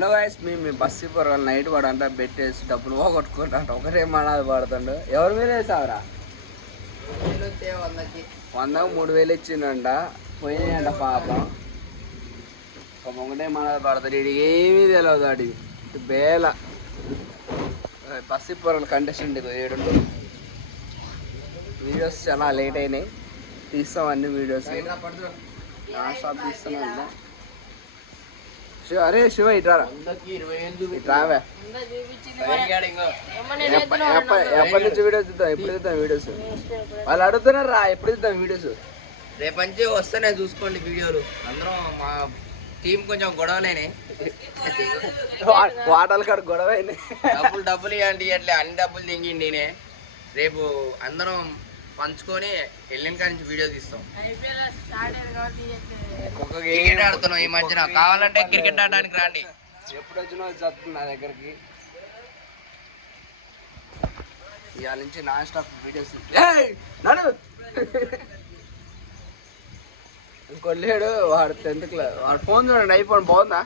Hello guys, మీ bus పొరగాలి night పడంట పెట్టేసి డబ్బులు పోగొట్టుకుంటా ఒకటే మనాది పడుతుండు. ఎవరి మీద వేసావురా? 100కు 3000 ఇచ్చిండంట. పోయినాయంట పాపం. ఒకటే మనాది పడతాడు. ఇది ఏమీ తెలియదు. అడి బేల బస్సు పొరలు కంటెస్టెంట్ ఏడుండు. వీడియోస్ చాలా లేట్ అయినాయి. తీస్తాం అన్ని వీడియోస్. స్టాప్ తీస్తున్నాం. అరే శివ ఇట్రారా, ఇట్రావే. ఎప్పటి నుంచి వీడియోస్ చూద్దాం? ఎప్పుడు చూద్దాం వీడియోస్? వాళ్ళు అడుగుతున్నారు రా, ఎప్పుడు చూద్దాం వీడియోస్? రేపంచి వస్తేనే చూసుకోండి వీడియోలు. అందరం మా టీం కొంచెం గొడవలేనే, వాటల కాడ గొడవ అయినాయి. డబ్బులు ఇవ్వండి అట్లా అన్ని డబ్బులు దింగిండి నేనే. రేపు అందరం పంచుకొని వెళ్ళిన కాడి నుంచి వీడియో తీస్తాం. క్రికెట్ ఆడుతున్నాం ఈ మధ్యన, కావాలంటే క్రికెట్ ఆడడానికి రండి. ఎప్పుడు వచ్చినా వస్తుంది నా దగ్గరికి. ఇవాళ నుంచి నాన్ స్టాప్ వీడియోస్. నడు ఇంకొల్లేడు వాడు 10th క్లాస్. వాడు ఫోన్ చూడండి, ఐఫోన్ బాగుందా?